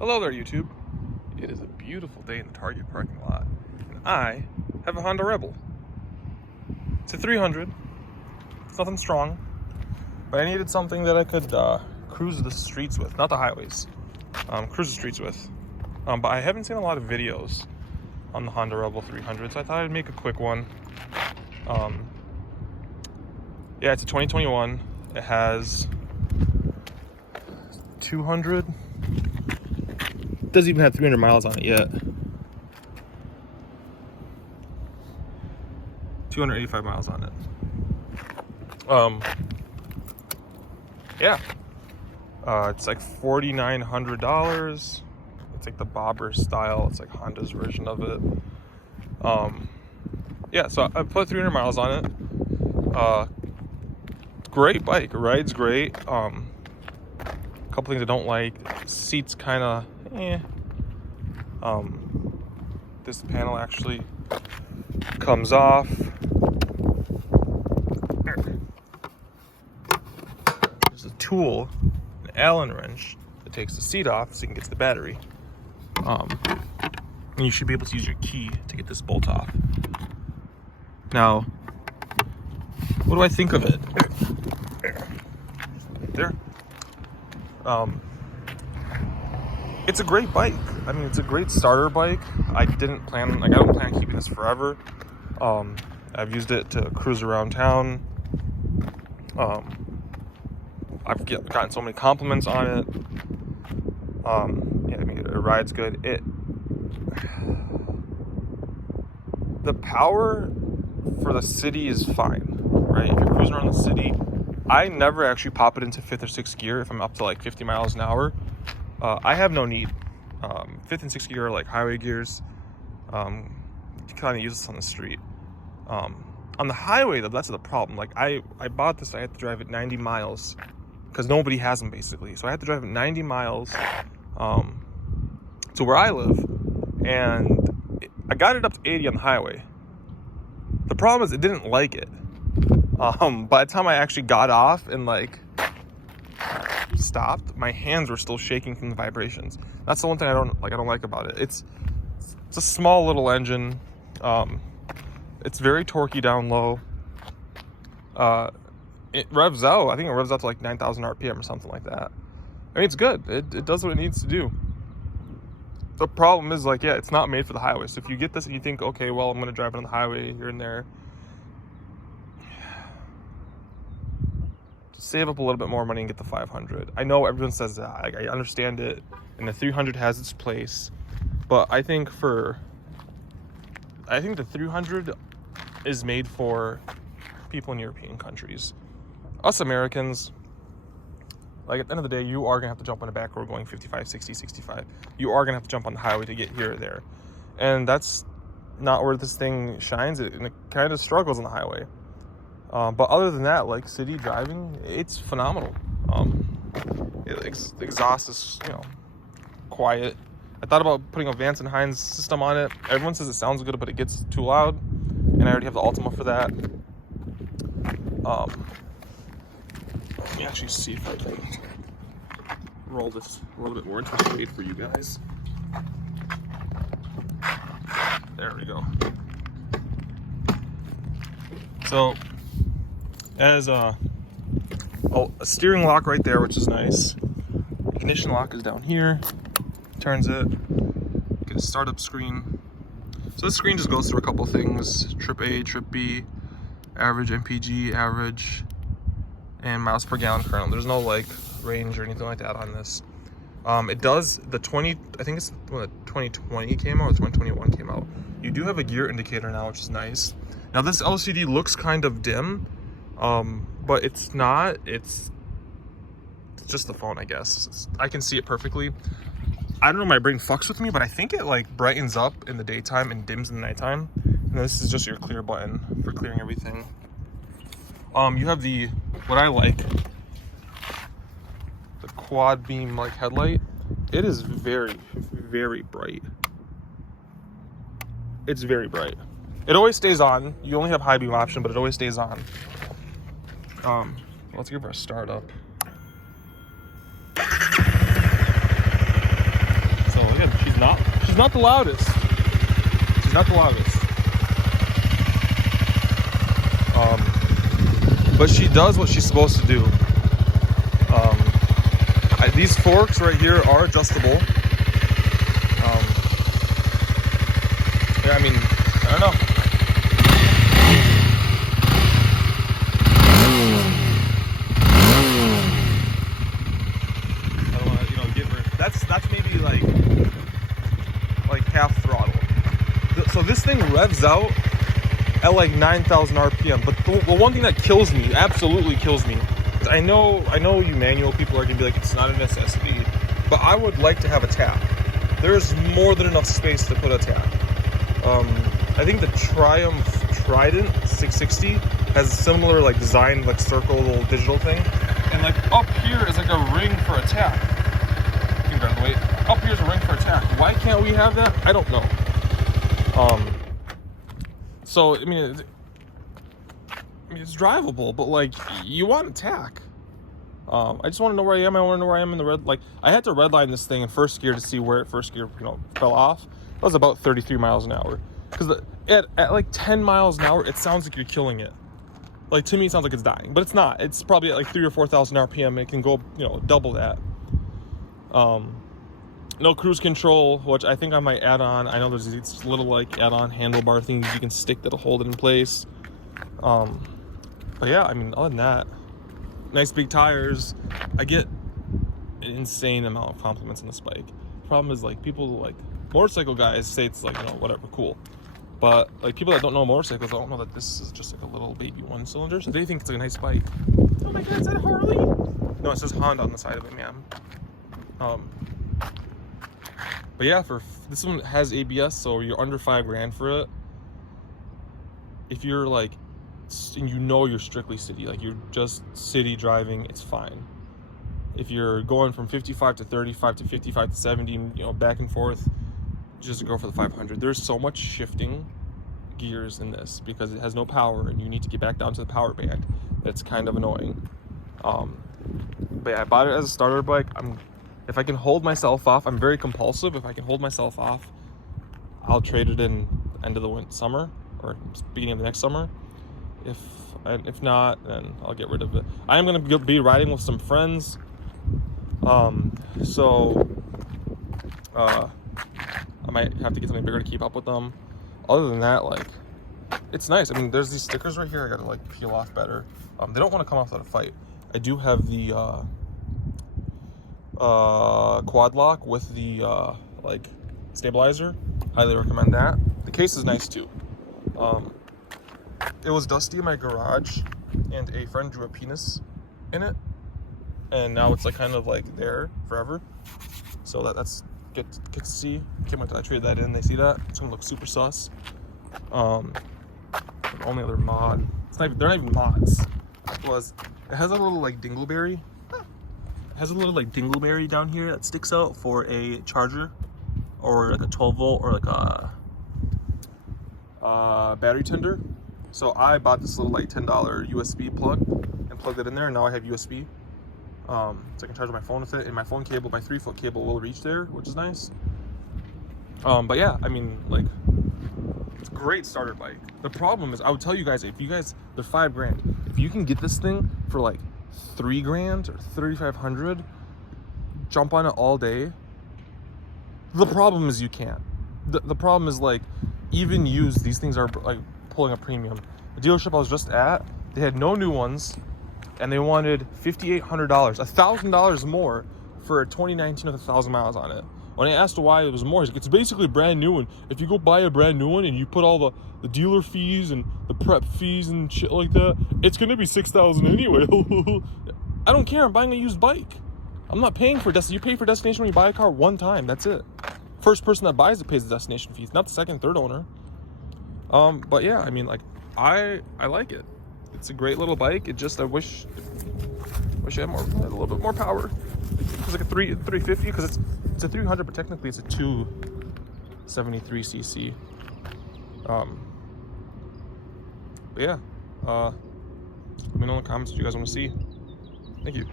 Hello there, YouTube. It is a beautiful day in the Target parking lot, and I have a Honda Rebel. It's a 300. It's nothing strong, but I needed something that I could cruise the streets with, not the highways. Cruise the streets with. But I haven't seen a lot of videos on the Honda Rebel 300, so I thought I'd make a quick one. Yeah, it's a 2021. It has 200. Doesn't even have 300 miles on it yet. 285 miles on it. Yeah. It's like $4,900. It's like the bobber style. It's like Honda's version of it. Yeah, so I put 300 miles on it. Great bike. Rides great. A couple things I don't like. Seats kind of this panel actually comes off. There's a tool, an Allen wrench, that takes the seat off so you can get to the battery. And you should be able to use your key to get this bolt off. Now, what do I think of it? Right there. It's a great bike. I mean, it's a great starter bike. I don't plan on keeping this forever. I've used it to cruise around town. I've gotten so many compliments on it. Yeah, I mean, it rides good. The power for the city is fine, right? If you're cruising around the city, I never actually pop it into 5th or 6th gear if I'm up to like 50 miles an hour. I have no need. 5th and 6th gear are like highway gears. You kind of use this on the street. On the highway, though, that's the problem. Like, I bought this, I had to drive it 90 miles because nobody has them, basically. So I had to drive it 90 miles to where I live, and I got it up to 80 on the highway. The problem is it didn't like it. By the time I actually got off and like stopped, my hands were still shaking from the vibrations. That's the one thing I don't like about it. It's a small little engine. It's very torquey down low. It revs out. I think it revs out to like 9,000 RPM or something like that. I mean, it's good. It does what it needs to do. The problem is, like, yeah, it's not made for the highway. So if you get this and you think, okay, well, I'm going to drive it on the highway here and there, save up a little bit more money and get the 500. I know everyone says that. I understand it, and the 300 has its place, but I think the 300 is made for people in European countries. Us Americans, like, at the end of the day, you are gonna have to jump on a back road going 55, 60, 65. You are gonna have to jump on the highway to get here or there, and that's not where this thing shines. And it kind of struggles on the highway. But other than that, like, city driving, it's phenomenal. The exhaust is, quiet. I thought about putting a Vance & Hines system on it. Everyone says it sounds good, but it gets too loud, and I already have the Ultima for that. Let me actually see if I can roll this a little bit more into shade for you guys. There we go. So, as a steering lock right there, which is nice. Ignition lock is down here. Turns it. Get a startup screen. So this screen just goes through a couple things: trip A, trip B, average MPG, average, and miles per gallon currently. There's no like range or anything like that on this. It does the 20. I think it's when the 2020 came out or 2021 came out. You do have a gear indicator now, which is nice. Now this LCD looks kind of dim. But it's not. It's just the phone, I guess. I can see it perfectly. I don't know, my brain fucks with me, but I think it like brightens up in the daytime and dims in the nighttime. And this is just your clear button for clearing everything. You have what I like, the quad beam like headlight. It is very, very bright. It's very bright. It always stays on. You only have high beam option, but it always stays on. Let's give her a start up. not the loudest. She's not the loudest. But she does what she's supposed to do. These forks right here are adjustable. Yeah, I mean, I don't know. I don't want to, give her. That's maybe like half throttle. So this thing revs out at like 9,000 RPM. But the one thing that kills me, absolutely kills me, is I know you manual people are gonna be like, it's not a necessity, but I would like to have a tap. There's more than enough space to put a tap. I think the Triumph Trident 660 has a similar like design, like circle little digital thing, and like up here is like a ring for a tap. You can grab the weight. Up here's a ring for a tap. Why can't we have that? I don't know. So I mean, it's drivable, but like you want a tack. I just want to know where I am. I want to know where I am in the red. Like I had to redline this thing in first gear to see where first gear fell off. It was about 33 miles an hour. Because at like 10 miles an hour, it sounds like you're killing it. Like to me, it sounds like it's dying, but it's not. It's probably at like 3,000 or 4,000 RPM. It can go, double that. No cruise control, which I think I might add on. I know there's these little like add-on handlebar things you can stick that'll hold it in place. But yeah, I mean, other than that, nice big tires. I get an insane amount of compliments on this bike. The problem is like people like motorcycle guys say it's like, whatever, cool. But like people that don't know motorcycles don't know that this is just like a little baby 1-cylinder. So they think it's like a nice bike. Oh my God, is that a Harley? No, it says Honda on the side of it, man. But yeah, for this one has ABS, so you're under $5,000 for it. If you're like, and you're strictly city, like you're just city driving, it's fine. If you're going from 55 to 35 to 55 to 70, back and forth, just go for the 500. There's so much shifting gears in this because it has no power and you need to get back down to the power band. That's kind of annoying. But yeah, I bought it as a starter bike. If I can hold myself off, I'm very compulsive. If I can hold myself off, I'll trade it in end of the summer or beginning of the next summer. If not, then I'll get rid of it. I am going to be riding with some friends. I might have to get something bigger to keep up with them. Other than that, like, it's nice. I mean, there's these stickers right here I gotta like peel off better. They don't want to come off without a fight. I do have the quad lock with the like stabilizer. Highly recommend that. The case is nice too. It was dusty in my garage and a friend drew a penis in it, and now it's like kind of like there forever. So that's get to see. Can't wait till I trade that in. They see that. It's gonna look super sus. The only other mod. They're not even mods. It has a little like dingleberry. It has a little like dingleberry down here that sticks out for a charger, or like a 12 volt, or like a battery tender. So I bought this little like $10 USB plug and plugged it in there, and now I have USB. So I can charge my phone with it, and my phone cable, my 3-foot cable will reach there, which is nice. But yeah, I mean, like, it's a great starter bike. The problem is, I would tell you guys, they're $5,000. If you can get this thing for like $3,000 or $3,500, jump on it all day. The problem is you can't. The problem is, like, even used, these things are like pulling a premium. The dealership I was just at, they had no new ones, and they wanted $5,800, $1,000 more for a 2019 with 1,000 miles on it. When I asked why it was more, he's like, it's basically a brand new one. If you go buy a brand new one and you put all the dealer fees and the prep fees and shit like that, it's gonna be $6,000 anyway. I don't care. I'm buying a used bike. I'm not paying for destination. You pay for destination when you buy a car one time. That's it. First person that buys it pays the destination fees, not the second, third owner. But yeah, I mean, like, I like it. It's a great little bike. It just, I wish it had a little bit more power. It's like a 350 because it's a 300, but technically it's a 273cc. But yeah, let me know in the comments what you guys want to see. Thank you.